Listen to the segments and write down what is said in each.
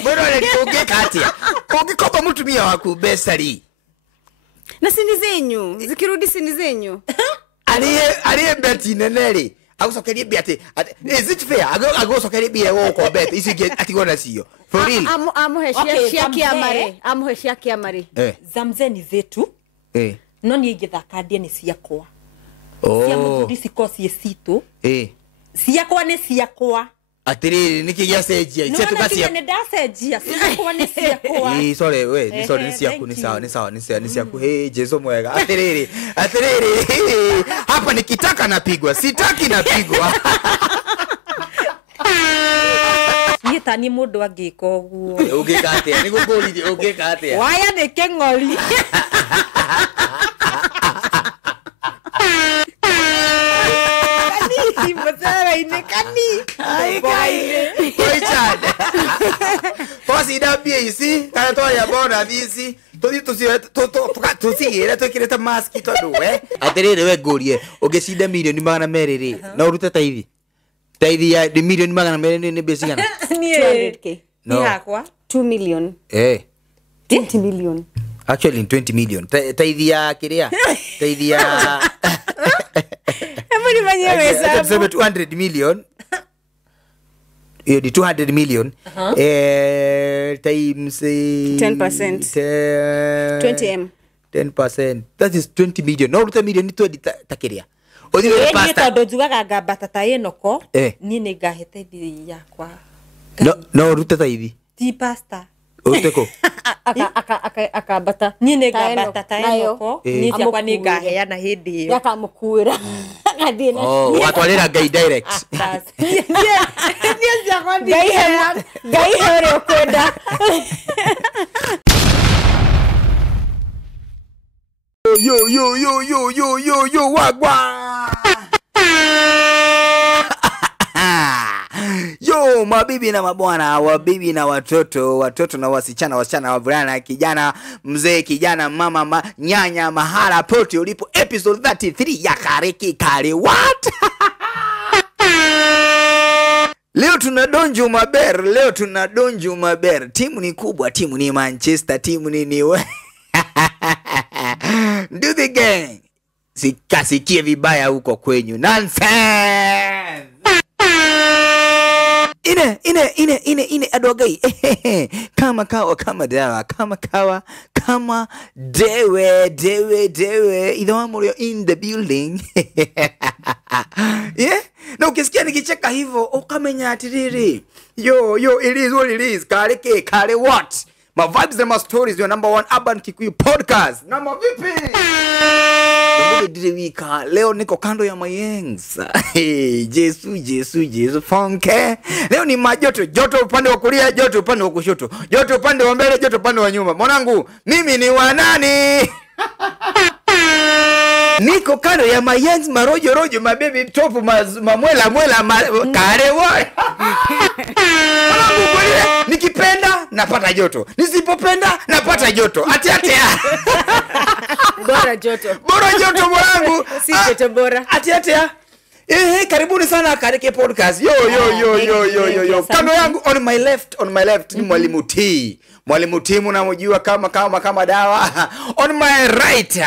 Mbona ungekatia? Ungikopa mtumia waku besari. Na sini zenyu, zikirudi sini zenyu. Aliye beti neneli. Agusokerie beti. Is it fair? Agusokerie bia woko beti. Isi atigona siyo. For real. Amuheshia kiamare. Amuheshia kiamare. Zamze ni zetu. No ni igithakandie ni ciakwa. Cia muthuri cikosi ecito. Ciakwa ni ciakwa. Atiriri nikigia sejia ise tukasia ne dasejia ciakwa ni ciakwa. Sorry we ni sorry ni ciaku ni ciaku hey Jesu mwega. Atiriri hapa nikitaka napigwa sitaki napigwa. Yeta ni mundu angika oguo. Ugikatia ni gugurithie ugikatia. Waya ni keng'ori. Posi da biesi, kana to ya bona disi, tusigire tukireta maski tondu atirire we ngurie ungicinda milioni 200 ri na urute taithi ya milioni 200 ni besi kana 200k ni yakwa 2 million 20 million actually 20 million taithi ya kiria taithi ya Every mwenyewe hesabu 200 million. The 200 million times 10%. 20m. 10%. That is 20 million. No, 20 million to takiria. Odile pasta. Ndo jugaga ngambata ta enoko. Ni ne ngahete thiri yakwa. No, ruta ta hivi. Ti pasta. Uteko. Akabata. Ni ne ngambata ta enoko. Ni yakwa ni ngaheana hindi iyo. Yakamukuira. Watwalira Ngai direct. Yes, yakwa ndi. Ngai hore kwenda. Yo wagwa. Yo mabibi na mabwana, wabibi na watoto na wasichana, wavulana, kijana, mzee, kijana, mama, nyanya, mahala pote ulipo, episode 33 ya Kareki Kare. What? Leo tunadonjo maber. Timu ni kubwa, timu ni Manchester, timu ni do the gang. Sikasikie vibaya huko kwenyu. Nonsense. Ine adogai. Kama kawa, kama dawa, kama dewe. Idhamu in the building. Yeah? Na ukisikia nikicheka hivyo, ukamenya atiriri. Yo, it is what it is. Kare what? My vibes and my stories, your number 1 urban Kikuyu podcast. Number vipi? Leo niko kando ya mayengs. Jesu funke. Leo ni majoto, joto upande wa kulia, joto upande wa kushoto, joto upande wa mbele, joto upande wa nyuma. Mwanangu, mimi ni wanani? Niko kando ya mayengs, marojo, mababy topu, mamwela, kare what? Mwanangu kweli, nikipenda napata joto, nisipopenda napata joto. Ati. Bora joto mwanangu. Si joto bora. Ati. Karibuni sana Kareki podcast. Yo. Kando yangu on my left ni Mwalimu T. Mwalimu T mnamjua kama dawa. On my right.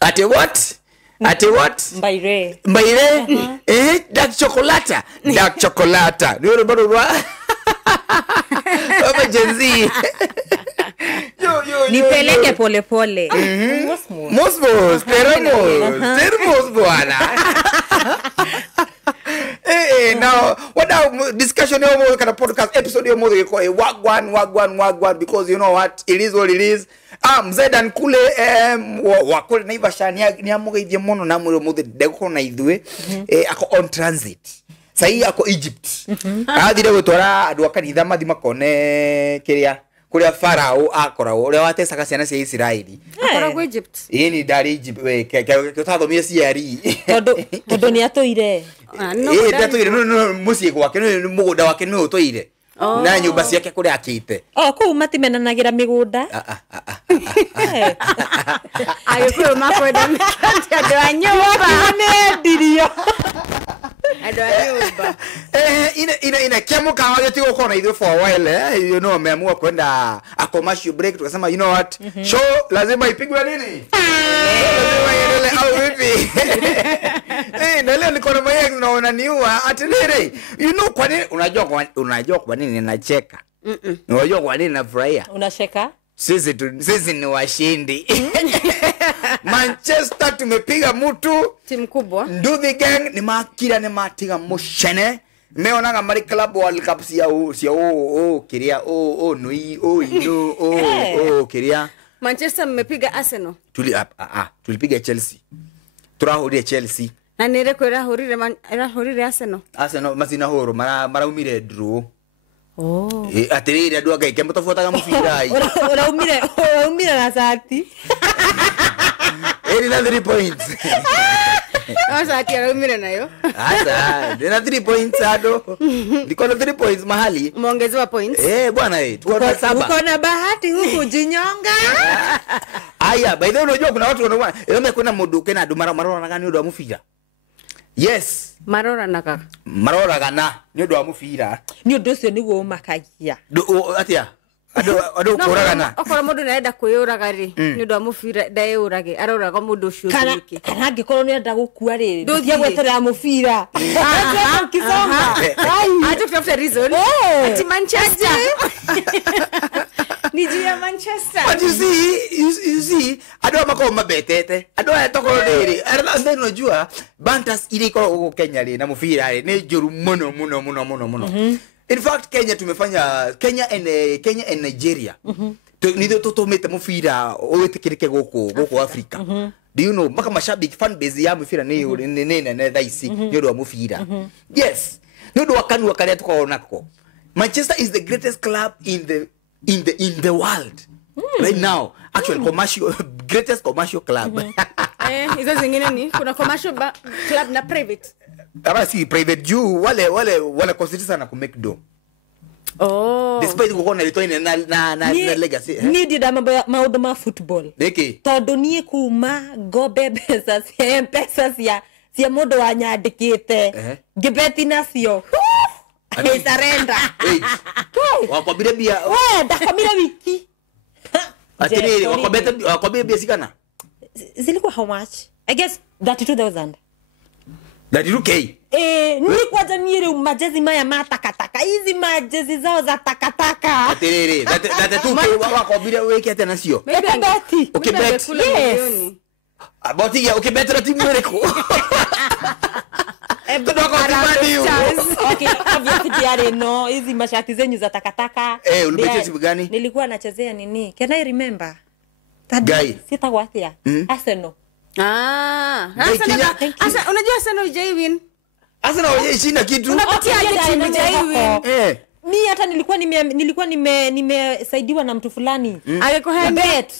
Ati what? Mbaire. Dark chocolate. Ndio bado Baba Jenzi. Yo. Nipeleke pole. Mosmos, termos bwana. Now what our discussion here kind of podcast episode here more wagwan because you know what, it is what it is. Mzedan kule wakule Naivasha ni amugeithie muno na mwiro muthe ndeko na ithue ako on transit. Sai ako Egypt. Athire gutwara andu akanitha mathi makone kiria kuria Farao akora uria watesaga ciana cia Israeli. Akora Egypt. Ni ndari Egypt we kutathomia ciari. Todo ni atoire. Ndatoire no mucie gwake no mugunda wake no utoire. Na nyumba ciake kuria akite. Ku matimenanagira migunda. Ayo makwenda mkate wa nyumba ne dirio. Adwa ina kiamu kama yote uko na idho for a while you know ameamua kwenda a commercial break tukasema you know what show lazima ipigwe nini lazima iendelee au vipi na leo niko na maya naona niua atilere you know kwa nini unajua kwa nini ninacheka unajua kwa nini nafurahia Unacheka? Sisi ni washindi. Manchester tumepiga mtu timu kubwa. Nduthi gang ni makira ni matiga mushene. Meonaga mari club World Cup sia kiria nui ino kiria. Manchester mmepiga Arsenal. Tulipiga Chelsea. Turahuria Chelsea. Na nire kwera hurire Arsenal. Arsenal masina horo mara umire draw. Oh. Atirira ndu agaike mutofotaga mufira. Uraumire na sati. Eri na 3 points. Sati uraumire nayo. Asa, nina 3 points ado. Niko na 3 points mahali. Muongezewa points. Bwana tuko na 7. Uko na bahati huku jinyonga. Aya, by the way unajua kuna watu wanaona, leo kuna muduke na dumara marora gani ndo amufira. Yes. Marora naka. Marora gana ndo amufira. Ni undu ucio niguo makagia. Atia. Ado kuragana. Okora mundu naenda kuyuraga ri ni undu amufira ndayurage aroraga mundu ucio ngiki. Kana angikorwo ni enda gukua riri. Nduthia gweterera mufira. Kisonga. I took after reason. Ati Manchester. Nijia Manchester. But you see, ado makao mabetete. Ado atokoro riri. And then unajua bantas ile iko Kenya ri na mufira ri ni juru muno. In fact Kenya tumefanya Kenya and Nigeria. Ndio tutomete mufira owetikirike goko Africa. Do you know maka mashabiki fan base ya mufira ni thaisi ndio mufira. Yes. Ndio wakanu wakalia tukaonako. Manchester is the greatest club in the world. Right now. Actually greatest commercial club. Hizo zingine ni kuna commercial club na private. Aba si private juu wale consider sana ku make do. Oh. Despite kuko na litoine na legacy. Ni dida maundu ma football. Niki. Tondu nie kuma ngombe mbeca cia M-Pesa cia mundu wanyandikite. Ngibeti nacio. I surrender. Wakwambia bia. Ndakomire wiki. Atiri wakwambia bia sikana. Zilikuwa how much? I guess 32,000. That is okay. Nilikuwa janiere majezi maya matakataka. Hizi majezi zao za takataka. Atiri that tu wakwambia weki hata nasio. Maybe beti. Okay bet. Yes. About ya okay bet na timu yako. Okay, obviously no, hizi mashati zenyu za takataka. Ulipata timu gani? Nilikuwa nachezea nini? Can I remember? Guy. Sitagwatia. Arsenal. Arsenal unajua Arsenal hujaiwin. Arsenal hujashinda kitu. Unapatia timu hujaiwin. Mimi hata nilikuwa nimesaidiwa na mtu fulani. Alikoha bet.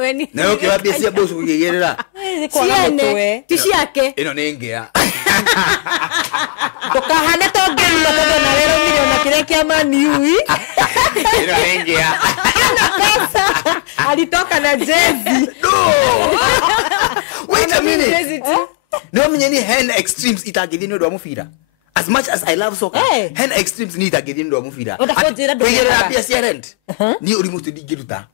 Weni. Na okay wapi sia boss kugegerera. Tishi yake. Ino nengea. Tukahane togeni batoto na lero milioni kirekia maniui. Ino nengea. Pesa. Alitoka na jezi. No. Wait a minute. No mnyeni hen extremes itagidini ndo amufira. As much as I love soccer, hen extremes ni itagidini ndo amufira. Kuigera pia si rent. Ni ulimutu digiruta.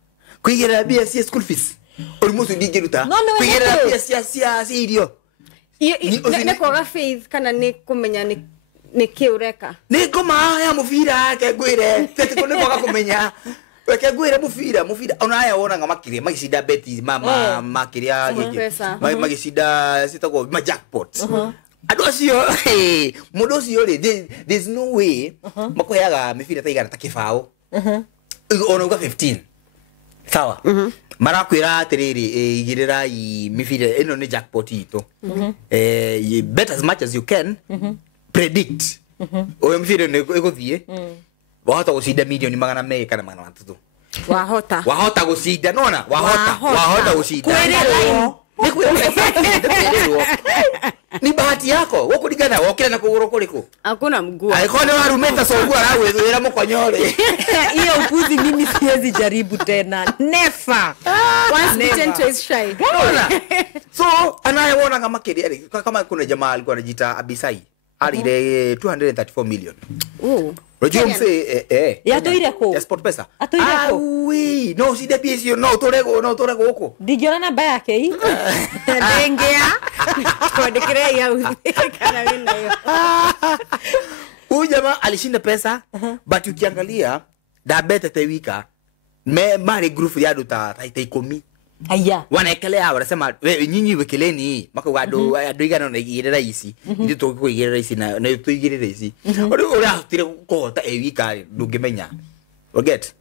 Kuigera bia si school fees. Almost digiruta. Kuigera bia si idio. Ne kwa faith kana ne kumenya ne kiureka. Ne koma ya mufira ke gwire. Tete kone kwa kumenya. Weke gwire mufira ona wona nga makiria magicida beti mama makiria magicida sitako ma jackpots. Ado acio mundu ucio ri there's no way makoyaga mifira taigana takifao. Ona uga 15. Sawa. Marakwira atiriri igirira mifira ino ni jackpot ito. You bet as much as you can. Predict. Oyo mifira iguthie. Wahota gucinda milioni 200 kana 300. Wahota gucinda nona wahota gucinda. Kwere line. Ni bahati yako. Wako digana wakila na kugoro kuliko. Hakuna mguu. Aikone warumeta sogua rawe wera mukonyole. Hiyo upuzi mimi siwezi jaribu tena. Never. Once bitten twice shy. Ona. So anayeona kama kedi kama kuna jamaa alikuwa anajiita Abisai. Alile 234 million. Unajua mse Ya toire ko. Ya sport pesa. Atoire ko. Oui, no si de piece no torego huko. Digiona namba yake hii. Dengea. Tuandikire ya kana mimi hiyo. Huyu jamaa alishinda pesa but ukiangalia da beta tewika mari group ya duta taita 10. Aya. Wanaekelea wanasema nyinyi wekeleni maka wado adoigana na igirira ici ndi to kuigirira ici na tuigirira ici uri ahutire kuhota ewika ndungimenya forget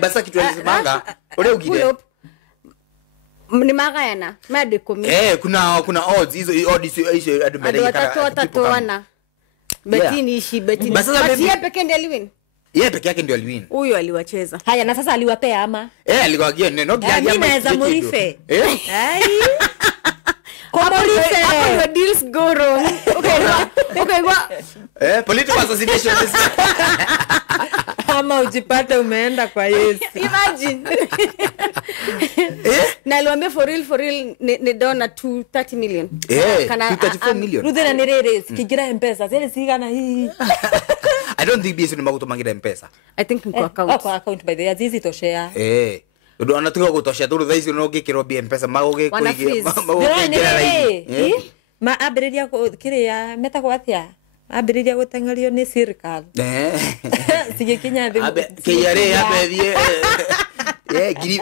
basa kitu alisemanga uri ugire ni magayana made komi kuna odds hizo odds hizo adumere ikara betini ishi betini basi yeye pekee ndiye aliwin. Yeye peke yake ndio aliwin. Huyo aliwacheza. Haya na sasa aliwapea ama? Aliwagia neno gani mimi naweza murife. Ai. Kwa murife. Your deals go wrong. Okay, political assassination. Ama ujipate umeenda kwa Yesu. Imagine. Na aliwaambia for real ni dona 230 million. Kana 234 million. Rudhena ni rere kigira M-Pesa. Zile sigana hii. I don't think BS ni magutumangira M-Pesa. I think ni kwa account. Kwa account by the way zizi toshea. Ndio anataka kutoshea tu thaisi no gikiro M-Pesa magoge kuigia. Ma abiriria kiria meta kwa atia. Abiriria gutangario ni circle. Sige kinya thimu. Kiyare abethie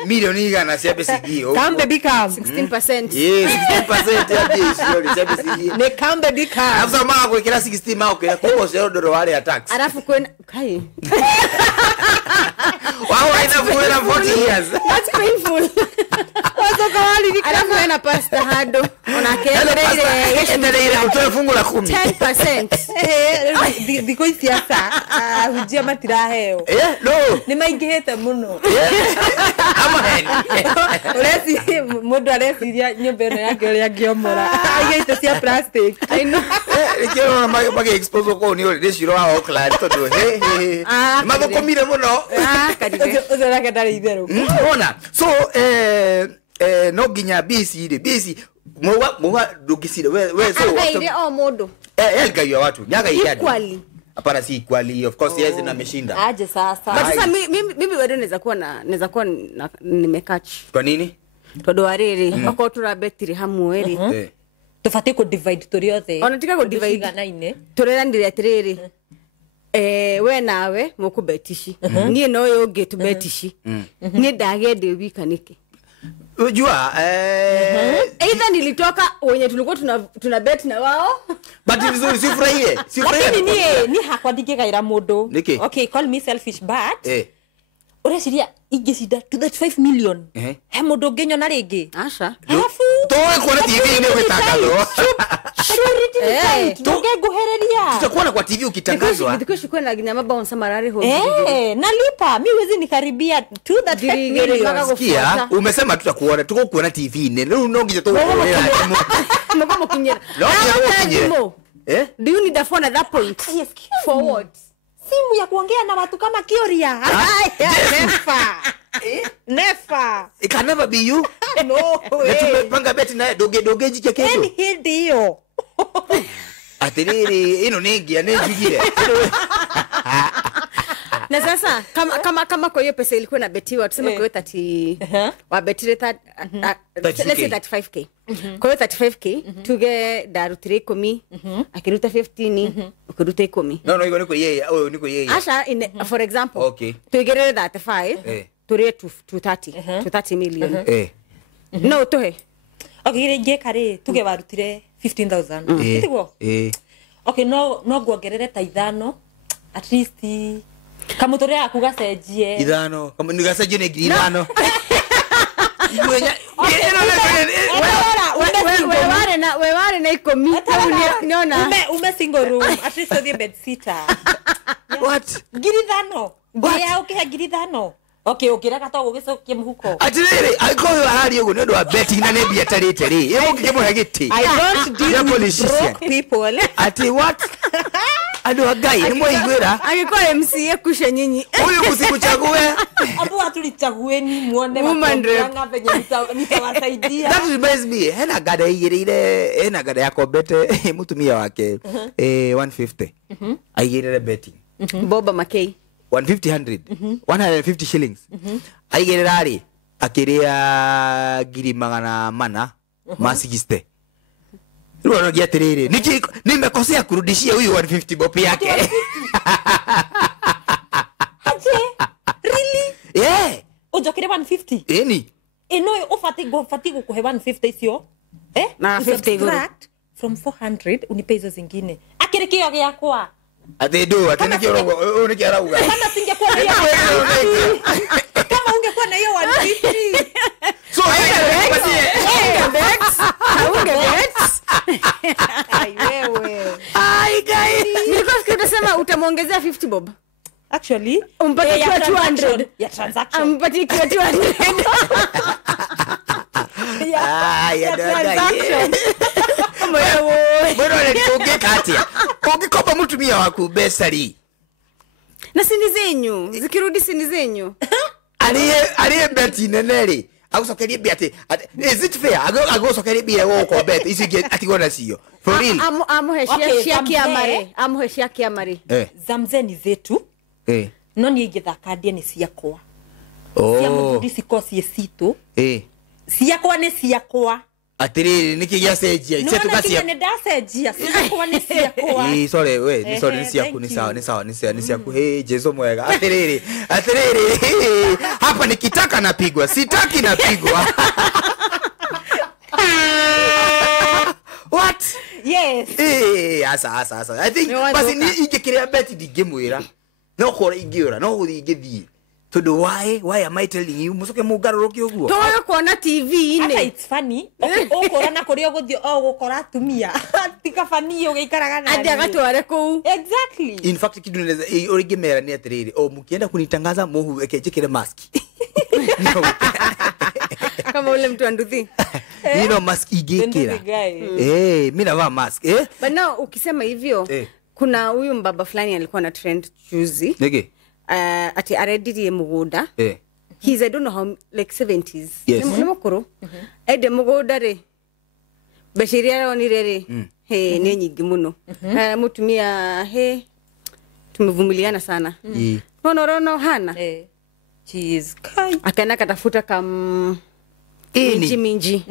milioni igana cia besigio. Come baby come 16%. 16% ya besigio cia besigio. Ne come baby come. After ma gwikira 16 ma ukira kuko cio ndoro wale tax. Alafu kwena kai. Wow, I know for 40 years. That's painful. Wazo kawali vika. Alafu wena pasta hado. Unakeendele utoe fungu la 10%. Diko siasa. Hujia matiraheo. No. Ni maingihete muno. Ama hen. Uresi mundu aresiria nyumba ino yake uri angiomora. Aigaite cia plastic. I know. Ikero na mage expose ko ni uri deshiro wa okla to do. Mago komire muno. Kadire. Uzora kadari idero. Ona. So no ginya BC mwa dugisire we so what modo elgayo watu nyaga yadi equally hapana si equally of course yes na ameshinda aje sasa but sasa mimi bado naweza kuwa nimekatch kwa nini todo arere wako turabetiri hamweri tufate ko divide toriothe onataka ko divide torera ndire atiriri we nawe mukubetishi nie no yo get betishi nie ndagende wikanike unajua either nilitoka wenye tulikuwa tuna bet na wao but vizuri sifurahie lakini ni hakwa ndingekaira mundu okay call me selfish but ureciria ingicinda 235 million he mundu ngenyo na ringi acha alafu towe kuona TV ni ukitangazwa tungeguhereria tutakuona kwa TV ukitangazwa ndiko na ginyama bounce marare ho nalipa mimi wezi nikaribia 235 million sikia umesema tutakuona tuko kuona TV ni leo unongije tu mkomo kinyera do you need a phone at that point forward simu ya kuongea na watu kama Kioria never it can never be you no tumepanga beti na doge jike kesho ndio atiriri ino ningia nejugire na sasa kama kwa hiyo pesa ilikuwa na betiwa tuseme kwa 30 wa betire let's say 35k kwa hiyo 35k tuge darutire 10 akiruta 15 ukiruta 10 no iko niko yeye asha for example okay tugere 35 turi 230 million no tohe okay ngekare tuge warutire 15000 itigo okay no nguongerere ta ithano at least kamutore akugacenjie ithano kama nigacenjie ni ithano we ware na ikomi niona ume single room at least the bed sitter what girithano ya okay girithano Okay, ukiraka to gugicokie muhuko. Atiriri, aikoyo ahari ugo nendo wa betting na nebi atarite ri. Yebo kigemo hagiti. I don't deal with broke people. Ati what? Ado agai ni moigwira. Angekuwa MCA kusha nyinyi. Huyu msikuchague. Abu atulichagueni muone Woman venye nitawasaidia. That reminds me, hena gada igirire, hena gada yako bete mutumia wake 150. Aigirire betting. Boba Makei. 150 150 shillings. Aigirire ari akiria giri magana mana masigiste. Ruo giatiriri. Nimekosea kurudishia huyu 150 bopi yake. Really? Yeah. Ujokire 150? Eni. Eno ufati kukuhe 150 sio? Na 50 guru. From 400 unipe hizo zingine. Akirikio gyakwa. Atedo, atenekio unikiarauga. Kama singekuwa na hiyo. Kama ungekuwa na hiyo 150. So, Ai guys. Nilikuwa nasema utamuongezea 50 bob. Actually, umpatie kwa 200 ya transaction. Umpatie kwa 200. ya transaction. Mbona nikuge katia? Ukikopa mtumia wako besari. Na sini zenyu, zikirudi sini zenyu. Aliye beti neneri. Agusokerie biate. Is it fair? Agusokerie bia woko bet. Isi atigona siyo. For real. Amuheshia kiamare. Amuheshia kiamare. Zamzeni zetu. No ni igithakandie ni ciakwa. Oh. Cia muthuri cikocie citu. Ciakwa ni ciakwa. Atiriri niki gia sejia. No na ni ndasejia. Ciakwa ni ciakwa. Sorry we, ni sorry ni ciaku ni sawa ni ciaku. Hey Jesu mwega. Atiriri. Hapa nikitaka napigwa, sitaki napigwa. What? Yes. Asa. I think basi ni igekiria beti digimwira. No kora igiura, no hudi igithii. Todo why am I telling you? Musoke mugaruruki uguo. Toyo kuona TV ine. It's funny. Okora na kuria guthio gukora tumia. Tika funny ugeikaraga na. Andi agatware ku. Exactly. In fact kidu neza origimera ni atiriri. Mukienda kunitangaza muhu ekejekere mask. Kama ule mtu anduthi. You know mask igekira. Mimi navaa mask. But now ukisema hivyo kuna huyu mbaba fulani alikuwa na trend juzi. Nige. Ati aredirie mugoda. He's I don't know how like 70s. Yes. Ni mukuru. Ede mugoda re. Bashiria oni rere. Ni nyingi muno. Mutumia tumevumiliana sana. Rono hana. Cheese kai. Akaenda katafuta minji.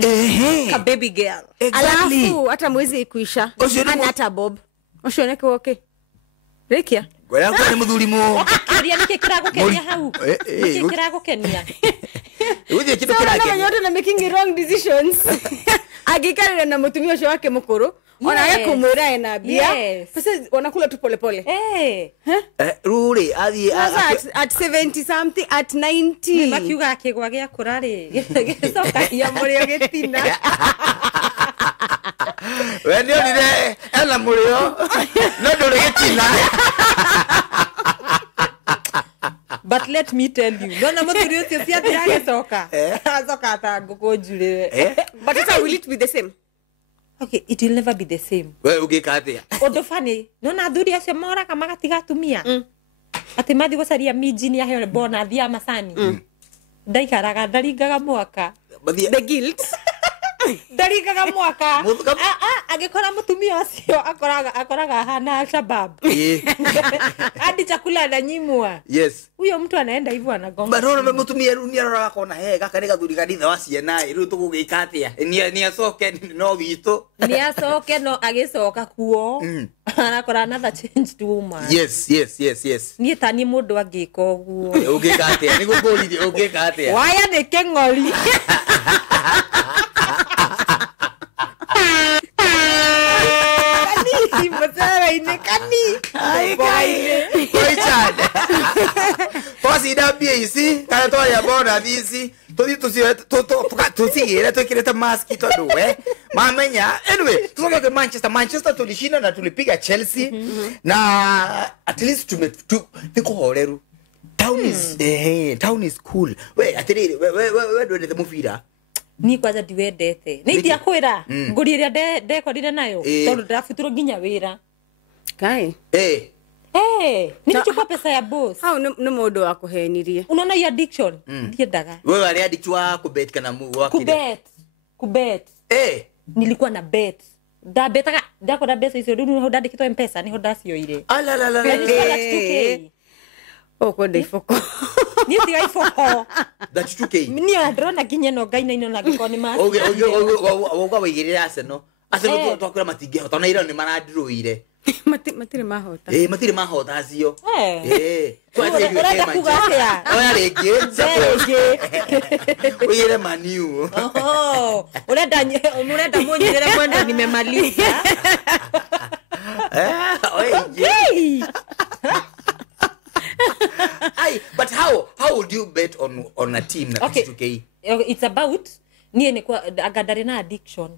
Ka baby girl. Exactly. Alafu hata mwezi ikuisha. Hana hata bob. Oshoneke woke. Rekia. Gwera kwa ni muthuri mo. Kiria nike kirago kenia hau. Nike kirago kenia. Uthi kitu kirage. Na nyote na making wrong decisions. Agikarira na mutumia wake wake mukuru. Ona yeye kumwira na bia. Pesa wanakula tu pole pole. Ruri athi at 70 something at 90. Makiuga akigwa gya kurari. Gicoka ya murio gitina. When you did ela murio. No nduri gitina. But let me tell you, no na muthuri ucio cia thira gicoka. Azoka ata nguku njurire. But how will it be the same? Okay, it will never be the same. We ugika atia. Odo funny. No na thuri acio mora kama gatiga tumia. Ati mathi gucaria mijini ya hore bona thia masani. Ndaikaraga ndaringaga mwaka. The guilt. Ndaringaga mwaka. Agikora mutumia acio akoraga hana shabab. Hadi chakula ananyimwa. Yes. Huyo mtu anaenda hivyo anagonga. Barona mutumia runia rora kona gaka ni gathuri kanitha wa ciana riu tugugika atia. Ni acoke no wito. Ni acoke no agicoka kuo. Anakora another change to woman. Yes. Ni tani mundu angika uguo. Ugika atia ni gukurithie ugika atia. Waya ni keng'ori. Masara inekani. Ai kai. Oi chan. Posi da biesi, kana to ya bona disi. Todi tusigire tukireta maski to do Mamenya. Anyway, tusoke kwa Manchester tulishinda na tulipiga Chelsea na at least niko horeru. Town is cool. We atiriri we ndwendete mubira. Ni kwanza ndiwendete. Ni ndia kwira nguri iria ndekorire nayo tondu ndafutiro nginya wira. Kai. Nilichukua pesa ya boss. Hao ni mundu wa kuhenirie. Unaona hii addiction? Ndiendaga. Wewe ali addict wa kubet kana mu wa kubet. Nilikuwa na bet. Da betaga ndako da pesa icio ndu ndandi kito M-Pesa niho ndacio ire. Ala. Oko ndifoko. Ni tiga ifoko. That's 2K. Ni androna kinyeno gaina ino na gikoni mas. Oga wigirira Arsenal. Arsenal twakura matinge hota na ira ni marandiruire. Matire mahota. Matire mahota acio. Urenda kugatia. Oya rege. Uire maniu. Urenda munyire kwenda nimemaliza. But how would you bet on a team na 2K? It's about ni kwa agadare na addiction.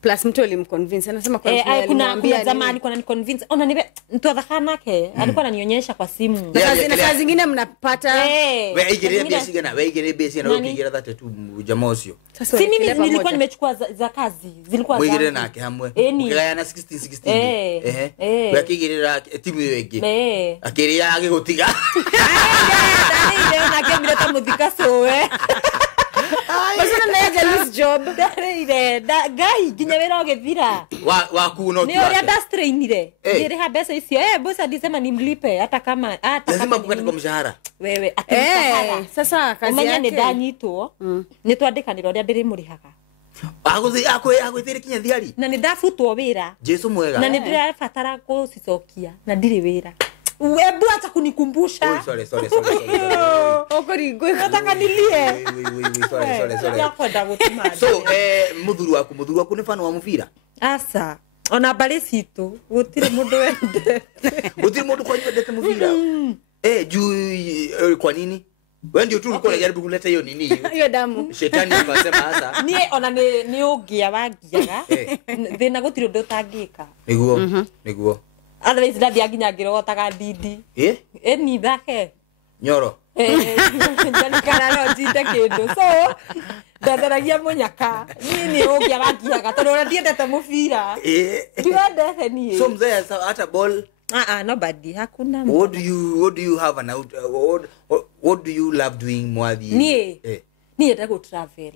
Plus mtu alimconvince anasema kwa kuna zamani kwa nani convince ona nibe mtu adhakana ke alikuwa ananionyesha kwa simu na saa zingine mnapata wewe igerea besi na wewe igerea besi na ukigira that tu jamaa usio si mimi nilikuwa nimechukua za kazi zilikuwa za wewe nake hamwe ukigaya na 16 wewe kigerera timu hiyo ege akiria agigutiga ndio na kemira tamuthika sowe Basana na yaje lose job. Da guy ginyawera ogethira. Wa kuno tu. Ni ori ndastrainire. Ndire ha pesa icio. Boss alisema nimlipe hata kama lazima kukata kwa mshahara. Wewe atimshahara. Sasa kazi yake. Umenya ni ndanyitwo. Ni twandikanira ori ndire murihaga. Agwithire kinya thiari. Na ni ndafutwo wira. Jesu mwega. Na ni ndirabatara kucicokia na ndire wira. Webu acha kunikumbusha. Sorry. Okori ngwe nataka nilie. Sorry. Nakwenda gutuma. So muthuru waku ni fan wa mufira? Asa. Ona bale situ. Gutire mundu wende. Gutire mundu kwa wendete mufira. Juu kwa nini? Wewe ndio tu ulikuwa unajaribu kuleta hiyo nini hiyo? Hiyo damu. Shetani akasema sasa. Nie ona ni ugia wagiaga. Thina gutire ndo tangika. Niguo. Otherwise ndathia nginya ngirogotaga ndindi ni thake nyoro njani kana no jinde kindu so ndatheragia munyaka ni ugia wagiaga tondu ndiendete mubira ndiendete ni so mzee hata ball nobody hakuna what do you have what do you love doing mwathi ni ndenda go travel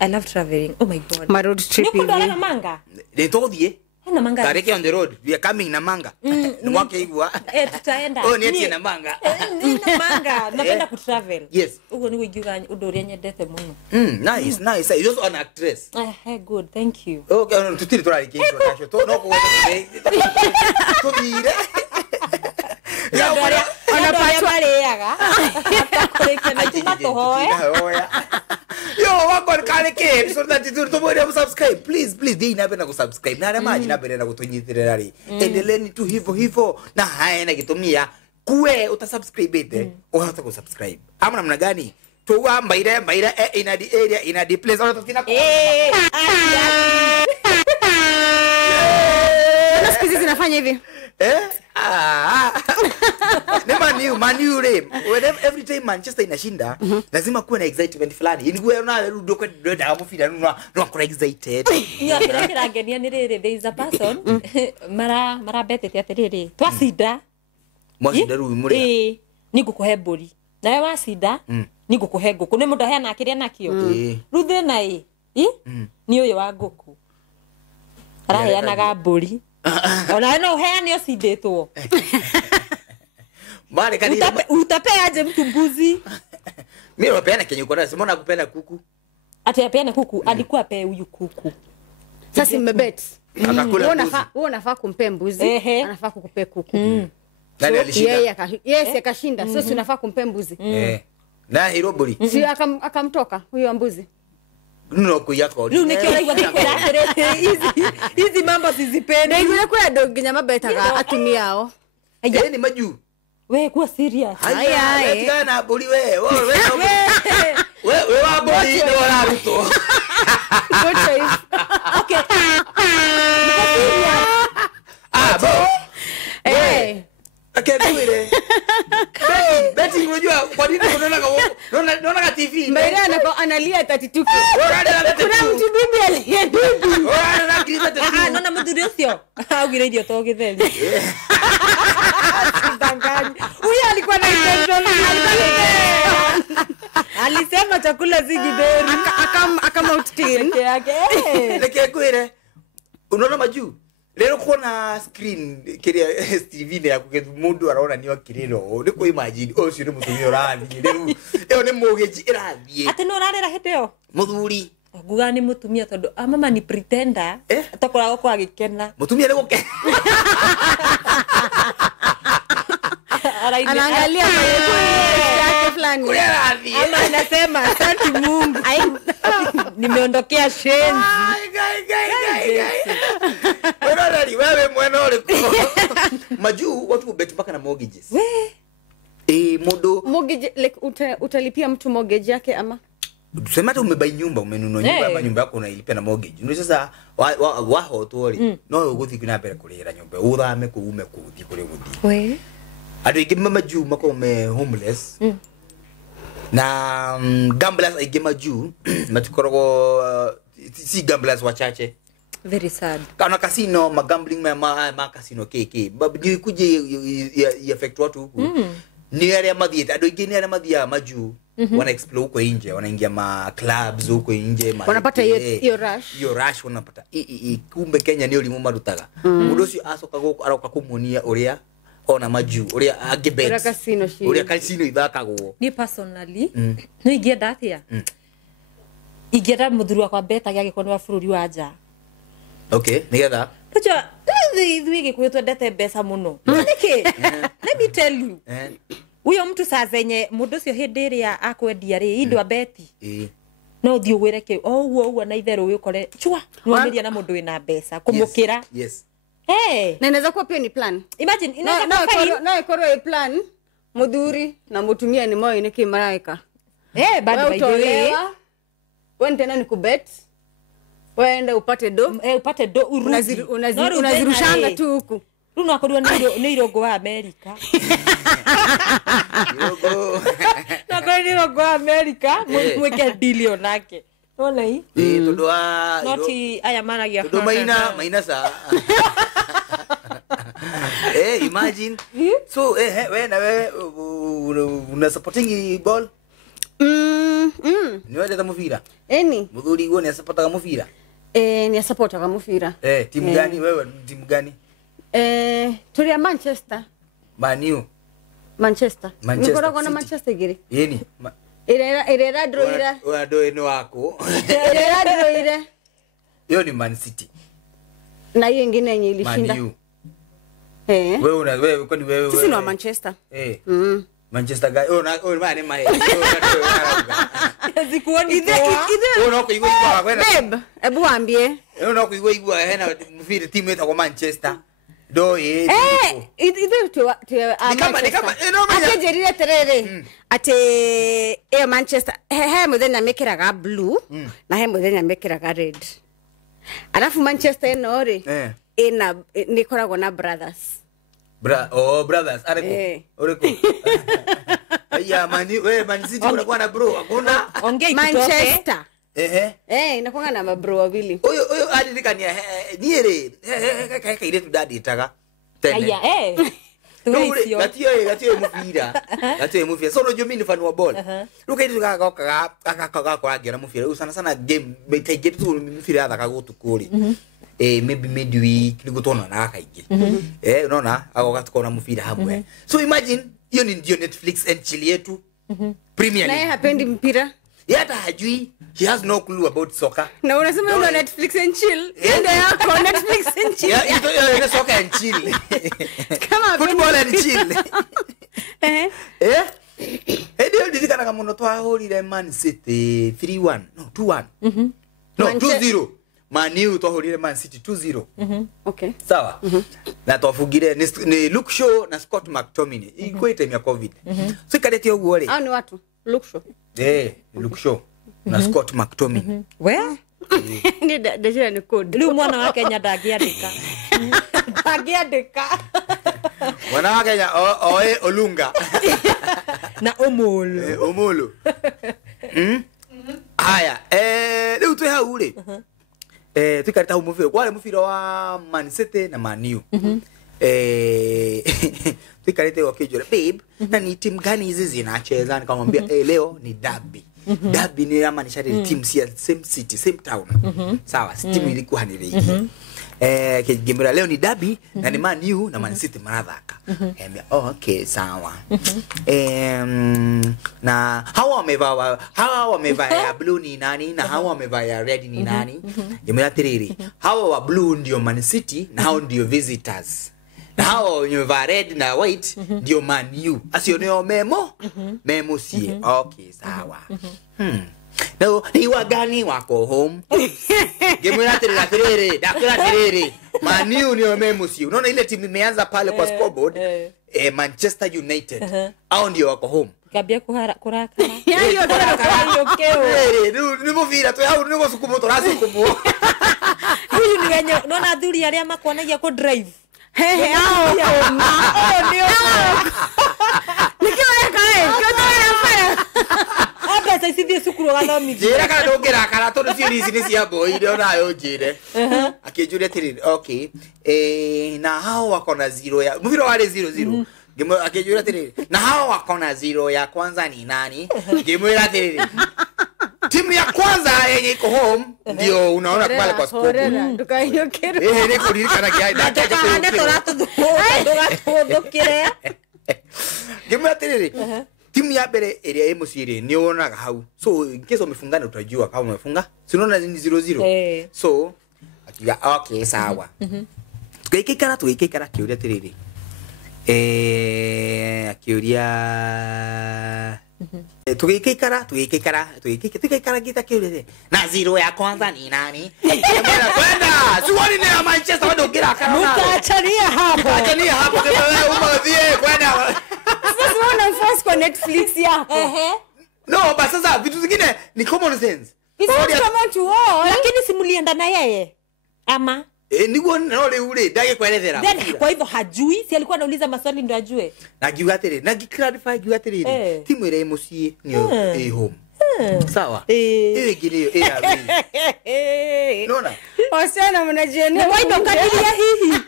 I love traveling oh my god my road trip ni kudala manga de tothie na manga kareke on the road we are coming na manga ni mwake igwa tutaenda ni na manga na manga napenda ku travel yes ugo ni wigiga udoria nyendete muno nice you just an actress good thank you okay tutiri turari kintu tasho to no ko to dire ya ona patwa leaga atakureke na tumatohoe yo wako kareke so that you to more subscribe please they never na subscribe na maji na bere na gutunyitirira ri endeleni tu hivyo na haena gitumia kuwe utasubscribe ite uhata ku subscribe ama namna gani tuwa mbaire ina the area ina the place ona tutina na siku hizi zinafanya hivi Manu re every time Manchester inashinda lazima kuwe na excitement fulani yani wewe unaona rudo kwa ndio mufira no kwa excited ya kira ngenia ni riri there is a person mara betete atiriri twacinda mwacinda ru muri ni ngukuhe mburi nawe wacinda ni ngukuhe nguku ni mundu heana akiria nakio ruthe na ni uyu wa nguku araheanaga mburi ona no heane ocinditwo mare kanisa utapeaje mtu mbuzi mimi napeana kenye uko nayo simona kupenda kuku ati apeana kuku alikuwa ape huyu kuku sasa mmebet akakula wewe unafaa kumpe mbuzi anafaa kukupe kuku nani alishinda yes akashinda so si unafaa kumpe mbuzi na hilo boli si akamtoka huyo mbuzi no kuyako ni nikiona hizi mambo sizipende ile kwa dogi nyama betaga atumi yao ni maju wewe kuwa serious haya tikana boli wewe wa boli ndio wala ruto good choice okay niko serious bo Akegwire. Beti unajua kwa nini unaona TV? Mbaira analia 32. Kuna mtu bibi aliye bibi. Naona mudhuri ucio. Augire idio to githeri. Sidangani. Huyu alikuwa na intention. Alisema chakula si githeri. Akama out clean yake. Akegwire. Unaona majuu? Lero kuna screen kiria TV ne yakugethu mundu araona ni wakiriro ni ko imagine o cio ni mutumia urathi riu iyo ni mugeji irathie ati no rarira hiteo muthuri nguga ni mutumia tondu mama ni pretender atakoragwo kwa gikena mutumia ni guke anaangalia yake fulani ama anasema asante Mungu nimeondokea shenzi wewe mwana uliko majuu watu bet mpaka na mortgages modo mortgage like utalipia mtu mortgage yake ama tuseme hata umebai nyumba umenunua nyumba ama nyumba yako unailipia na mortgage ndio sasa waho tori no uguthi kuna mbere kulira nyumba uthame kuume kuthi kule guthi we ado igema majuu mako me homeless na gamblers igema juu matukorogo si gamblers wachache very sad kana casino magambling ma casino keke babu kuje affect watu huku ni area madhi ado igeni area madhi ya maju wana explore huko nje wanaingia ma clubs huko nje wanapata hiyo rush wanapata kumbe Kenya ni ulimu marutaga mundu ucio acoka guku aroka kumunia uria ona maju uria agebet uria casino ithakagwo ni personally no ingenda atia ingenda muthuru wakwa beta yake kwa wa bururi wa nja okay nigetha Acha thigi kwetwendete mbeca muno niki let me tell you uyo mtu saa zenye mundu ucio hindi iria akwendia ri indwa beti no thio gwireke uguo na itheru wikore chua nwandiria na mundu wina mbeca kumukira yes na inaweza kuwa pia ni plan imagine no ikorwo a plan muthuri na mutumia ni moyo ni kimaraika bado by the way wewe tena ni kubet wende upate do urudi unazirushanga tu huku runo akorwa ni irogo wa America irogo wa America mweke deal nake ona hii tondu wa noti aya managia tondu maina sa imagine so we na we una supporting ball ni wende mufira eni muthuri go ni supportaga mufira ni supportaga mufira timu gani wewe timu gani tulia Manchester nikora kona Manchester giri yeni irera droira ni wako irera droira hiyo ni Man City na hiyo nyingine yenye ilishinda wewe kwani wewe sisi ni wa Manchester Manchester guy maana mai zikuoni idhe kuigwa kwenda babe ebu ambie kuigwa hena mfire timu yetu kwa Manchester do idhe tu akejerire terere ate Manchester he muthenya mekiraga blue na he muthenya mekiraga red alafu Manchester no ri ina nikoragwo na brothers brothers oreko aya Man City unakuwa na bro hakuna Manchester inakuwa na mabro wawili oyo adikania niere kaire tu dadi taga aya gatio mufira so no mimi ni fan wa ball ruka tu kaka kwa gira mufira sana game take tu mufira athaka gutukuri maybe midweek nigutona na kaingi unaona agogatukona mufira hamwe so imagine hiyo ni ndio Netflix and chill yetu Premier League naye hapendi mpira hata hajui he has no clue about soccer na unasema una Netflix and chill ndio yako Netflix and chill yeah soccer and chill kama football and chill ndio ndikana kama ndo twahurire Man City 3-1 no 2-1 no 2-0 Man U twahurire Man City 2-0 okay sawa na twafugire ni Luke Shaw na Scott McTominay iko time ya covid so kadeti oguo ri ni watu Luke Shaw Luke Shaw na Scott McTominay we ni dajira ni code lu mwana wa Kenya ndagiandika Mwana wa Kenya oe Olunga. Na Omolo. Omolo. Haya, leo tu hau ri. Tukarita hau mufiro. Kwale mufiro wa Man City na Man U. Tukarita wakijua, babe, na ni timu gani hizi zinacheza? Nikamwambia leo ni derby. Derby ni maanisha ni team same city, same town. Sawa, timu ilikuwa ni ligi. Game leo ni derby na ni Man U na Man City marathaka. Okay, sawa. Na hawa wamevaa ya blue ni nani na hawa wamevaa ya red ni nani? Game tiriri. Hawa wa blue ndio Man City na hao ndio visitors. Na hawa wamevaa red na white ndio Man U. Asioneo memo sie. Okay, sawa. No, ni wagani wako home. Game ya tiriri. Man U ni memo sie. Unaona ile timu imeanza pale kwa scoreboard. Manchester United. Hao ndio wako home. Kabia kuraka. Yayo keo. Ni muvira tu hao ni gosukumo to rasukumo. Huyu ni wenye unaona athuri aria makonagia ku drive. Hao. Ndio. Sasa sisi sukuru gathomi. Jira kana ndongera kana tondu series ni cia boy ndio nayo njire. Akijuria tiri okay. Na hao wako na 0 ya muviro wale 0-0. Game akijuria tiri na hao wako na 0 ya kwanza ni nani? Game ya tiri. Timu ya kwanza yenye iko home ndio unaona pale kwa score. Ndukayokera. Ni kudirikana kia na toratu Game ya tiri. Timu ya bere area emosiri ni unaona hau. So in case umefungana utajua kama umefunga. Si unaona ni 0-0. So akiga okay sawa. Tugeikara kiuria tiriri. Akiuria tugeikara gita kiuria. Na 0 ya kwanza ni nani? Kwenda. Siwani ni ya Manchester wado kila kana. Mtaachania hapo kama wewe umadhie kwenda. Sasa wana force kwa Netflix yako. No, but sasa vitu zingine ni common sense. Kama tu lakini simulienda na yeye ama niguo no le ule dage kuelezera. Then kwa hivyo hajui, si alikuwa anauliza maswali ndio ajue. Na giugatiri, na giclarify giugatiri. Timu ile musie ni home. Sawa. Ile gilio Nona. Osana mnajienia. Kwa hivyo kadiria hihi.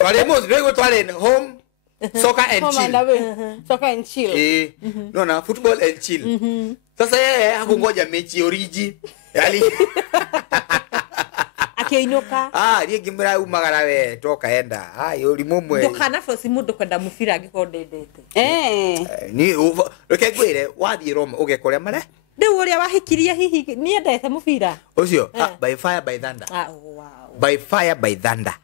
Wale mozi bego twale home. Soccer and chill. Nona, football and chill. Sasa yeye hakungoja mechi origi. Yali akeinuka rie gimra umagara we toka enda uri mumwe ndokana force mundu kwenda mufira agikondendete ni reke gwire wathie Roma ugekoria mare ndiu uria wahikiria hihi ni endete mufira ucio by fire by thunder wow by fire by thunder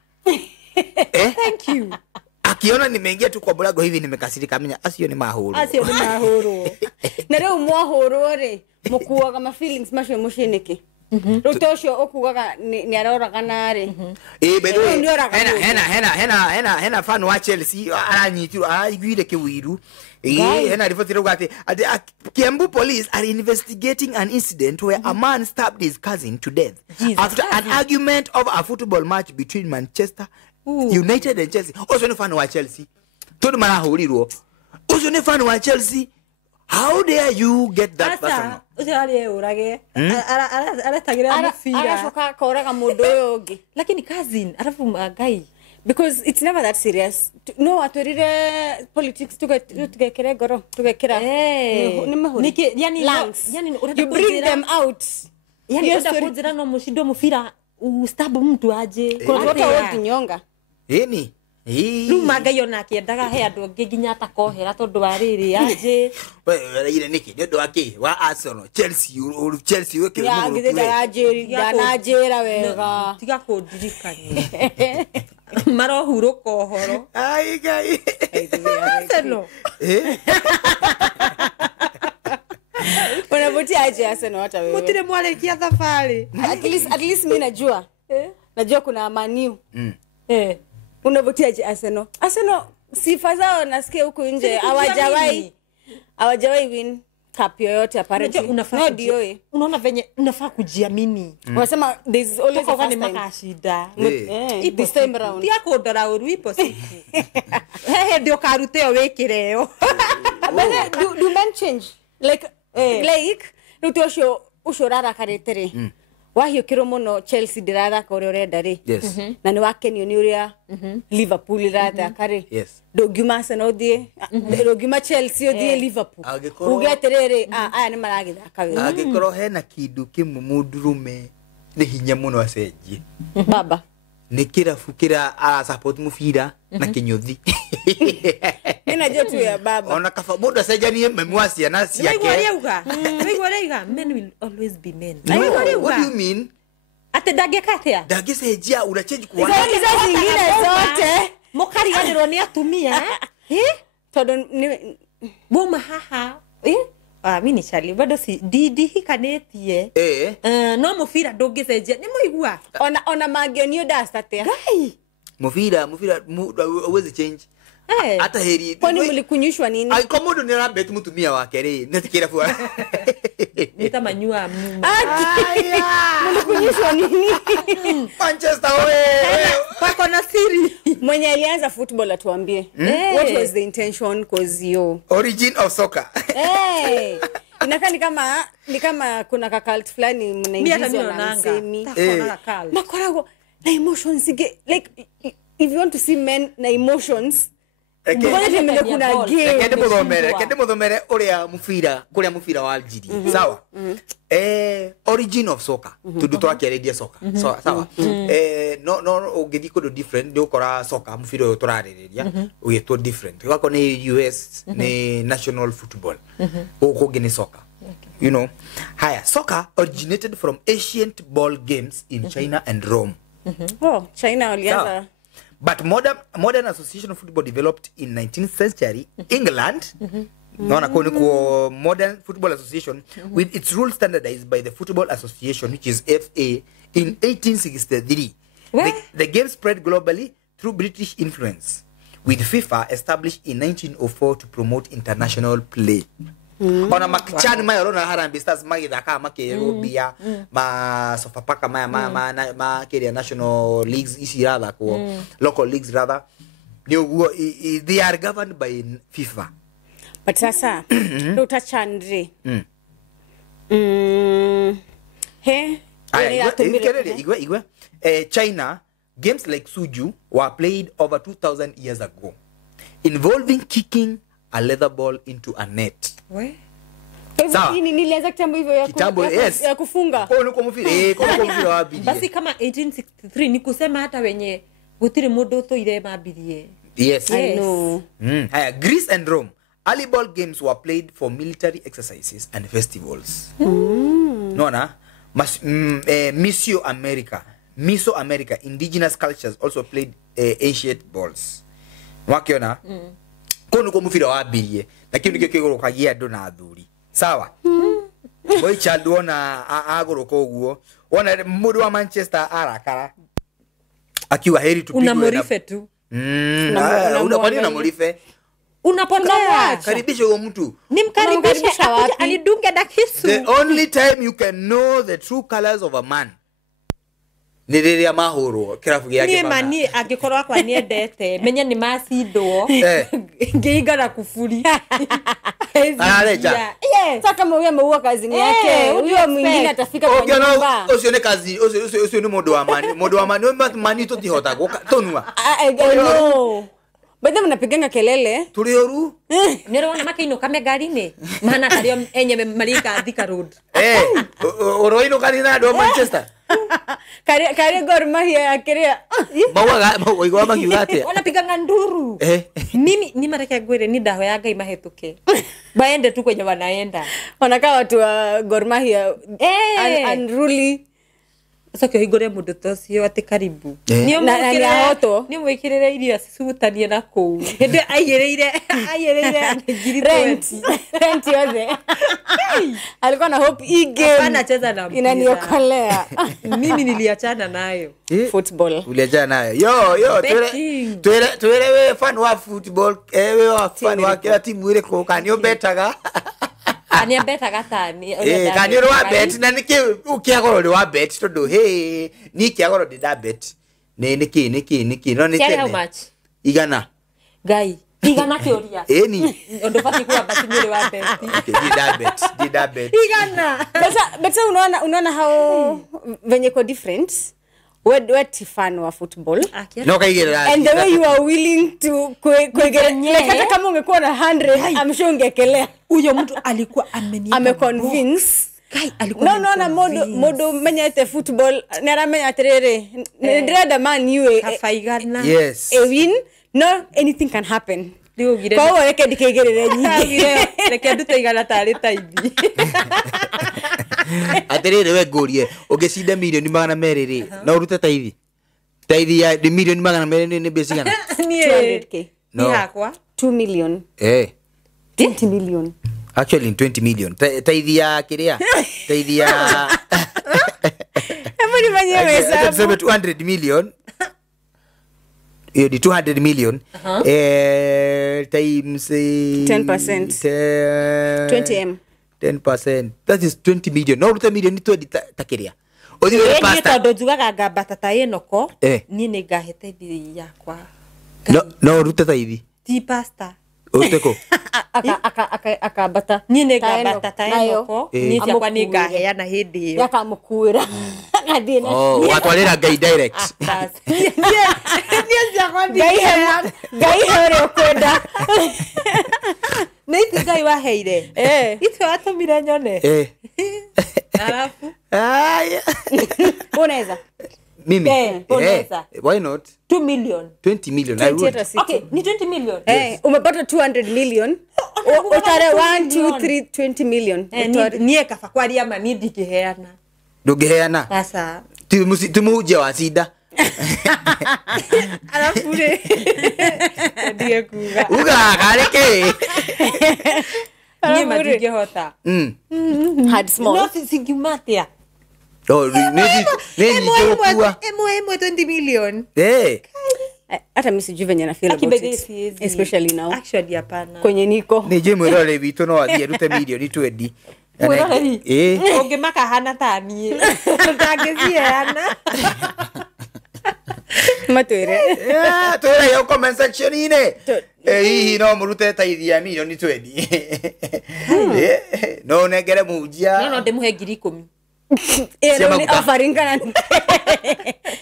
thank you akiona nimeingia tu kwa bulago hivi nimekasirika menya acio ni mahuru na leo mwahuru ri mukuwa kama feelings macio mushiniki Rutosho okugaga ni arora kanare. Bedo. Hena fan wa Chelsea aranyitirwo araiguire kiwiru. Hena report rugate Kiambu police are investigating an incident where a man stabbed his cousin to death after an argument over a football match between Manchester United and Chelsea. Also no fan wa Chelsea. Todo marahurirwo. Also no fan wa Chelsea. How dare you get that person? Usirali urage. Ara tagira mufira. Ara shoka koraga mundu yogi. Lakini cousin, arafu magai. Because it's never that serious. No, aturire politics tugekere goro, tugekera. Niki yani you bring them out. Yani unataka kujira no mushindo mufira ustabu mtu aje. Kuna watu wa kinyonga. Ni Lumaga yona kiendaga he andu angi nginya atakohera tondu wa riri aje ile niki ndio wake wa Arsenal Chelsea weke ya ngide ajera wega tiga kundirikania marohuruka horo ai gai Arsenal unavutia aje Arsenal hata wewe mutire mwalekia safari at least mimi najua kuna Man U unavutia aje Arsenal sifa zao nasikia huko nje hawajawahi win cup yoyote apparently. No dio. Unaona venye unafaa kujiamini. Wanasema there's always a Kwa first time. makashida. This time around. Tia kudora uru ipo siku. Ndio karuteo wekireo. But do men change? Like ushorara karetere. Wahiukiro muno Chelsea dirara kore urenda ri. Yes. Na ni wakenio ni uria Liverpool irata kare. Yes. Ndoguma Arsenal thie, ndoguma Chelsea thie Liverpool. Ugeterere aya ni maragithaka wira. Agikoro hena kindu kimwe mundurume ni hinya muno acenjie. Baba. Ni kirabu kira ara support mufira na kinyothi. Ina jotu ya baba. Ona kafa mundu acenjanie memwacia na ciake. Wigorega men will always be men. What do you mean? Ate dagekatia. Dagicenjia una change kwa. Hizo zingine zote mukariganirwo ni atumia todo boma haha mimi ni Charlie bado si didi hikanetie no mufira ndungicenjia ni muigua ona mangenio dastatea gai mufira uweze change hata heri kwani mlikunyushwa nini ai komodo ni rabet mutumia wake ri netikira fua nitamanyua mlikunyushwa nini Manchester wewe pako na siri mwenye alianza football atuambie what was the intention cause you origin of soccer inakaa ni kama kuna ka cult fulani mnaingizwa na msemi na korago na emotions like if you want to see men na emotions kuna game kende muthomere uria mufira kuria mufira wa Algeria sawa origin of soccer tundu twakiredia soccer sawa no ugithi kundu different ndio ukora soccer mufira uyu turarireria uyetwo different wako ni US ni national football uko ni soccer you know haya soccer originated from ancient ball games in China and Rome China walianza. But modern association of football developed in 19th century England. Modern football association with its rules standardized by the Football Association, which is FA, in 1863. The game spread globally through British influence, with FIFA established in 1904 to promote international play. Ona makchani mayorona Harambee Stars magithaka makerobia ma Sofapaka ma keria national leagues isi rather ko local leagues rather they are governed by FIFA. But sasa utachandre China games like Suju were played over 2000 years ago involving kicking a leather ball into a net. Nilianza kitambo hivyo ya kufunga. Kwa mufira wa bidie. Basi kama 1863 ni kusema hata wenye gutire mundutoire mabirie. Yes. I know. Greece and Rome. Early ball games were played for military exercises and festivals. Nona Mesoamerica indigenous cultures also played ancient balls. Wakiona kono ko mufira wa bidie lakini ndio kigoro kagia ndo na athuri. Sawa. Boy child wona agoroka uguo. Wona mundu wa Manchester arakara. Akiwa heri tupigwe na unamorife tu. Una morife. Unapondea. Karibisha huyo mtu. Nimkaribisha wapi? Alidunga na kisu. The only time you can know the true colors of a man. Nireria mahoro kirafu yake bana. Ni mani agikorwa kwa niendete. Menya ni macindo. Ngeigara kufuri. Anareja. Yes. Sasa kama wewe umeua kazi yake, huyo mwingine atafika kwa nyumba. Usione kazi, usione modo wa mani. Modo wa mani tutihota tonua. No. Bado mnapiganga kelele. Tulioru. Nero make ino kame gari ne. Maana kario enye malika Thika Road. Oroino kani na do Manchester. Kare Gor Mahia akiria. Mawa igwa magiugate. Wanapiganga nduru. Mimi ni mareke gwere ni daho ya Ngai mahetuke. Baende tu kwenye wanaenda. Wanakaa watu wa Gor Mahia unruly. Sasa igore mundu tocio ati karibu. Niyo na hoto. Ni mwikirire irio asubutanie na kou. Hende ayereire rent yote. Alikuwa na hope hii game anacheza na mpira. Inaniokolea. Mimi niliachana nayo. Football. Uliachana nayo. Yo, tuere we fan wa football. Ewe wa fan wa kila timu ile kwa kanio betaga. Ani beta gatani. Kani ro wa bet na niki ukiagoro ri wa bet to do hey ni kiagoro di da bet. Niki no ni tene. How much? Igana. Gai. Igana kioria. Ni. Ondo fati kuwa basi mwele wa bet. Di da bet. Igana. But unaona how venye ko different. What fan wa football? No kaigera. And the way you are willing to kuegelea hata kama ungekuwa na 100 I'm sure ungekelea. Huyo mtu alikuwa ameconvince. Kai alikuwa no modo menyete football nera menyaterere ndireda man you kafaigana. Yes. A win no anything can happen. Kwa hiyo reke dikegerere nyingi. Reke ndutaigana tari taibi. Aterere we gorie ugicinda milioni 200 na urute taithi ya milioni 200 ni besi gana 200k ni hakwa 2 million 20 million actually 20 million taithi ya kiria taithi ya Emani manyewe hesabu 200 million the 200 million times 10% 20m 10%. That is 20 million. No, 20 million ni tu takiria. Odhiwe pasta. Ni tondo jugaga ngamba tata enoko. Ni ni ngahete thiri yakwa. No, rute taithi. Ti pasta. Uteko. Akabata. Ni ni ngamba tata enoko. Ni yakwa ni ngaheana hindi iyo. Yakamukuira. Ngadina. Oh, watwalira ngai direct. Ni yakwa ni. Ngai hero kwenda. Niti ngai waheire. Itwe atumire nyone. Alafu. Unaweza. Mimi. Unaweza. Why not? 2 million. 20 million. I would. Okay, ni 20 million. Umepata 200 million. Utare 1 2 3 20 million. Ni kafa kwa ria mani ndikiheana. Ndugiheana. Sasa. Tumuja wa sida. Alafu re. Ndiye kuga. Uga kareke. Ni madike hota. Had small. No singimatia. Oh, nini kwa? Emo 20 million. Hata mimi sijui venye na feel about it. Especially now. Actually hapana. Kwenye niko. Ni je mwirole vitu no athie rute milioni 20. Ongemaka hana tani. Ndagezieana. Matwere. Twera yo comment section ine. Hihi no murute taithi ya milioni 20. No negere mujia. No ndimuhe 10,000. Ni offering kana.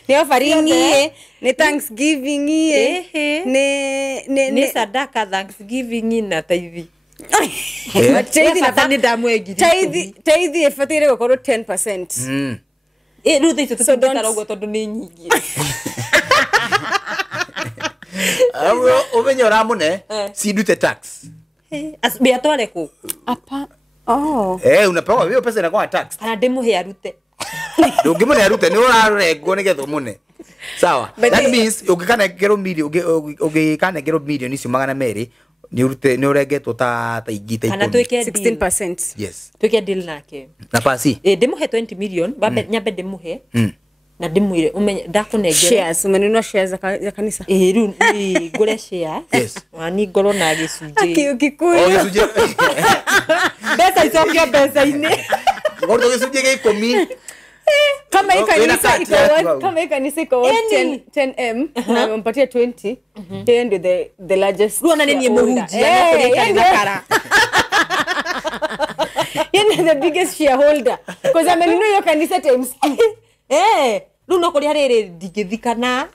Ni offering ye, ni Thanksgiving ye. Ni sadaka Thanksgiving na taithi. Taithi efatire gukoro 10%. Ruthe icio tutara ugo tondu ni nyingi. Umenyora mune si dute tax. Bia tware ku. Apa. Oh. Unapewa hiyo pesa inakuwa tax. Kana ndimuhe arute. Ndungimune arute ni urarengwo nigetho mune. Sawa. That means ugikana gero million ugikana gero million icio 200 ni urute ni urengetwo ta ingita ikoni. Kana twike 16%. Yes. Twike deal nake. Na pasi. Ndimuhe 20 million, babe nyambe ndimuhe. Na ndimwire umenye ndakunengera shares umenunua shares za kanisa riu ni ngure shares yes wani ngoro na gicunje ukikuya gicunje besa icokio besa ine ngoro gicunje ge 10 kama ikanisa iko 10m na umpatie 20 hiyo ndio the largest ruona nini muhujia na kuleta na kara yeye the biggest shareholder because amenunua hiyo kanisa times Lu no kuri harere digithikana.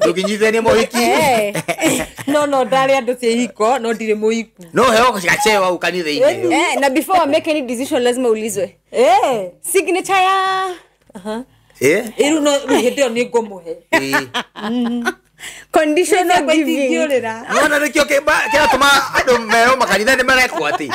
Tukinyithania mohiki. No ndari andu ciehiko no ndire muhiku. No heo gachewa ukanithe-ini. Na before I make any decision lazima ulizwe. Signature ya. Iru no hindeo ni ngomuhe. Conditional giving. No na nikio kira tuma andu mero makanitha ni marekwo ati.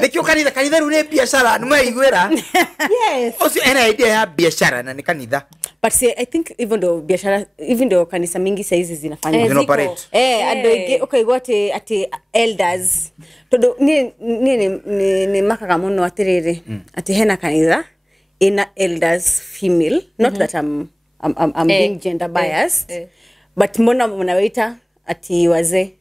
Nikio kanitha rure biashara nume igwera. Yes. Osi ena idea ya biashara na ni kanitha. But see, I think even though kanisa mingi saizi zinafanya operate. Ando okay gote ati elders. Todo ni makaga muno atiriri. Ati hena kanitha ina elders female, not that I'm being gender biased. But mbona mnawaita ati wazee.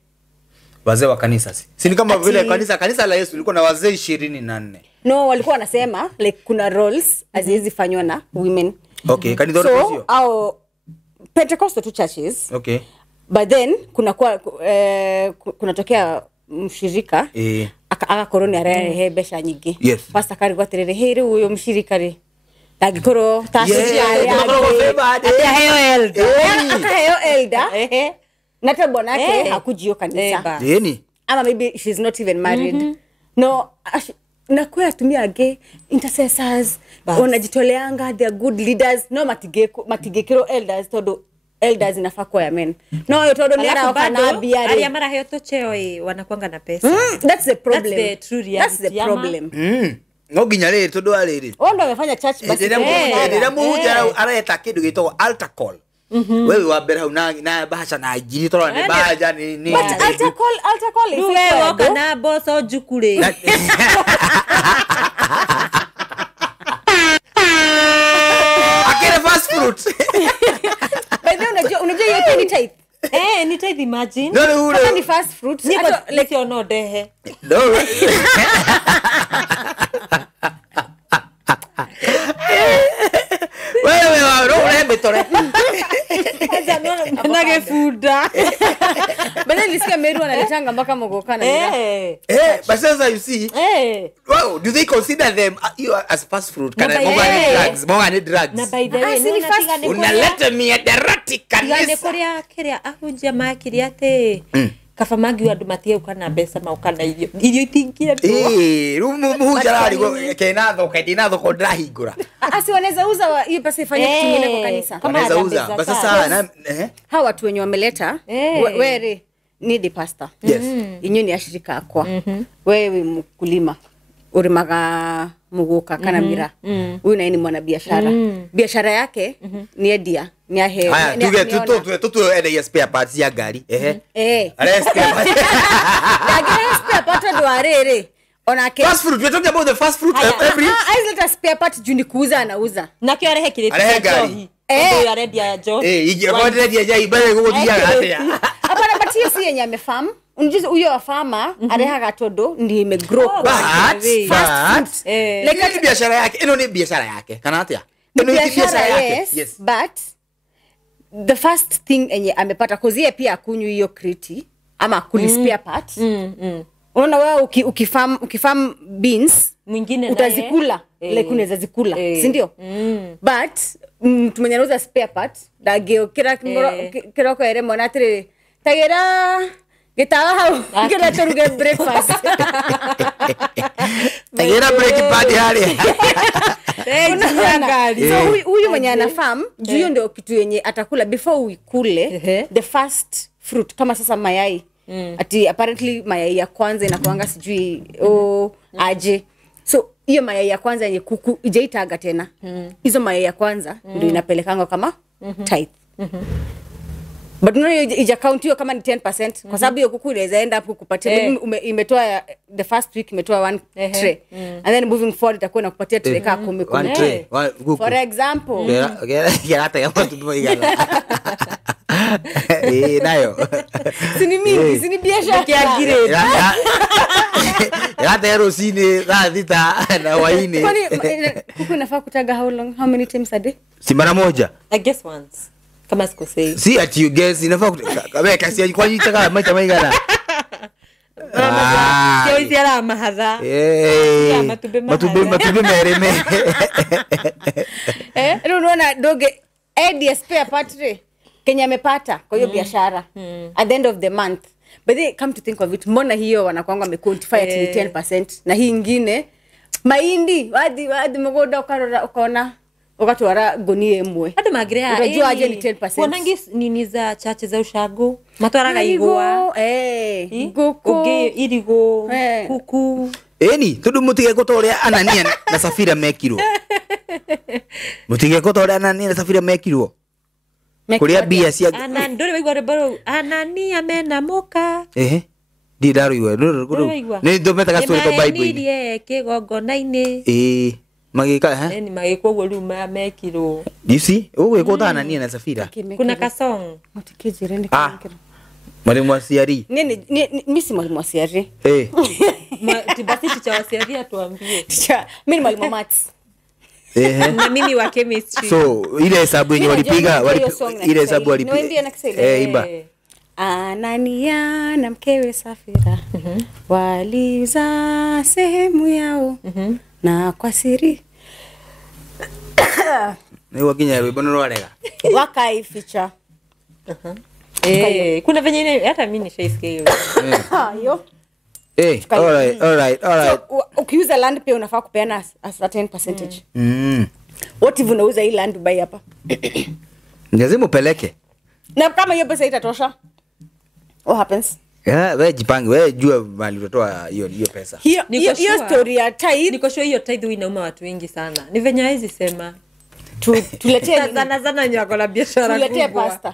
Wazee wa kanisa si ni kama vile kanisa la Yesu lilikuwa na wazee 24. No, walikuwa wanasema like kuna roles haziwezi fanywa na women. Okay, kanisa so au Pentecostal two churches. Okay. But then kunatokea mshirika aka koroni arehe besha nyingi. Yes. Pastor kari gwaterere here huyo mshirika ri tagikoro tasiji heo elder nata bonake hakujio kanisa. Ama maybe she's not even married. No, nakuwa tumia age intercessors wanajitoleanga, they are good leaders. No matigekero elders todo elders inafaa kwa men. No yotodo ni ara kanabi ari amara hiyo to cheo wanakuanga na pesa. That's the problem. That's the true reality. That's the problem. No ginyale todo aliri. Wao ndio wamefanya church basi. Ndio muja areta kidu gitwa altar call. Wewe wabera huna na bahasha na ajiri toro ni baja ni but altar call is wewe wako na boss ojukure. Akira fast fruit. By the way unajua yote ni type. Ni type imagine. No, kama ni fast fruit. Let's you know dehe. No. Wewe ule betore. Nage fuda. Bana nisikia Meru analetanga mpaka mogoka na but sasa you see. Wow, do they consider them as fast food? Can I drugs? Na by the way, unaleta miadarati kanisa. Ngane korea kiria ahunjia makiria te. Kafa magi wa dumatie ukana besa maukana iyo itingia tu. Mujarari kenatho kedinatho kodrahigura. Asi wanaweza uza hiyo pesa ifanye kitu kingine kwa kanisa. Kama wanaweza uza. Basi sasa hawa watu wenye wameleta wewe ni the pastor. Yes. Inyo ni ashirika kwa. Wewe mkulima urimaga muguka kana mira. Huyu naye ni mwana biashara. Biashara yake ni edia. Ni ahe. Haya, tutu ende spare parts ya gari. Are spare parts. Gari spare parts ndo arere. Onake. Fast food, we talking about the fast food every. Let us spare parts juni kuuza anauza. Na kio arehe kile. Arehe gari. Ndio aredi ya jo. Ije kwa aredi ya jai bale kugodia atia. Hapana, but hiyo si yenye amefarm. Unajua huyo wa farmer arehaga todo ndio imegrow fast. Like ni biashara yake. Ino ni biashara yake. Kana atia. Ino ni biashara yake. Yes. But the first thing enye amepata cause yeye pia akunywa hiyo kriti ama kuli spare part. Unaona wewe ukifarm beans mwingine utazikula like unaweza zikula, si ndio? But tumenyauza spare part dageo kira kwa ere monatre tagera getawa kira turuge breakfast tagera breakfast hali. So huyu mwenye ana farm juu ndio kitu yenye atakula before uikule the first fruit kama sasa mayai. Ati apparently mayai ya kwanza inakuanga sijui aje. So hiyo mayai ya kwanza yenye kuku ijaitaga tena. Hizo mayai ya kwanza ndio inapelekanga kama tithe. But no ija count hiyo kama ni 10% kwa sababu hiyo kuku inaweza end up kukupatia imetoa the first week imetoa 1 tray and then moving forward itakuwa inakupatia tray kama 10 1 tray. For example. Okay, hata kama tumeigana. Nayo. Sini mingi, sini biashara kiagire. Hata yaro sini thita na waini. Kwani kuku inafaa kutaga how many times a day? Si mara moja. I guess once. Kama sikosei. Si ati you guess inafaa kama kasi kwa nini taka macha maigana. Sio hizi ala mahadha. Matube mereme. Unaona doge edi spare part Kenya amepata kwa hiyo biashara at the end of the month. But they come to think of it, mbona hiyo wanakuanga wamequantify at 10% na hii nyingine mahindi wadi mgoda ukaona ukatwara gonie mwe. Hadi magrea. Unajua aje ni 10%. Wanangi nini za chache za ushago. Matwaraga igwa. Guku. Irigo. Kuku. Eni, tudu mutige kutoria Anania na Safira mekirwo. Mutige kutoria Anania na Safira mekirwo. Kuria bia cia ndore waigwa rebaro Anania mena moka. Ndi ndaruigwa ni ndometaga story kwa Bible ni kigongona-ini magika ni magikwo guo riu mekirwo you see ugwikwo ta Anania na Safira kuna kasong mutikijire ni kangiro Mwalimu wa CRE. Mimi si mwalimu wa CRE. Basi teacher wa CRE atuambie. Teacher, mimi ni mwalimu wa maths. Na mimi wa chemistry. So ile hesabu yenye walipiga ile hesabu walipiga. Imba. Anania na mkewe Safira waliuza sehemu yao na kwa siri ni wakinya rwimbo nurwarega wakaificha. Kuna venye hata mimi nishaisikia hiyo. Yo. All right. So, ukiuza land pia unafaa kupeana a certain percentage. What if unauza hii land by hapa? Lazima upeleke. Na kama hiyo pesa itatosha? What happens? Wewe jipange, wewe jua mali utatoa hiyo pesa. Hiyo story ya tithe. Niko sure hiyo tithe inauma watu wengi sana. Ni venye hizi sema. Tuletee sana nyako la biashara kubwa. Tuletee pasta.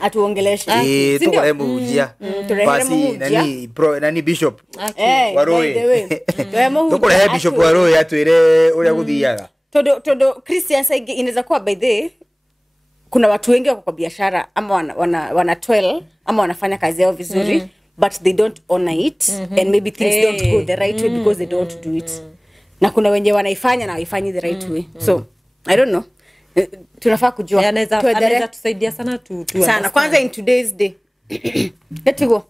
Atuongeleshe. Tuko hebu ujia. Basi nani bishop Waroi. Tuko na bishop Waroi atuire uria guthiaga. Todo Christians inaweza kuwa by the kuna watu wengi wako kwa biashara ama wana 12 ama wanafanya kazi yao vizuri but they don't honor it and maybe things don't go the right way because they don't do it. Na kuna wenye wanaifanya na haifanyi the right way. So I don't know. Tunafaa kujua. Anaweza tusaidia sana tu sana kwanza in today's day. Let's go.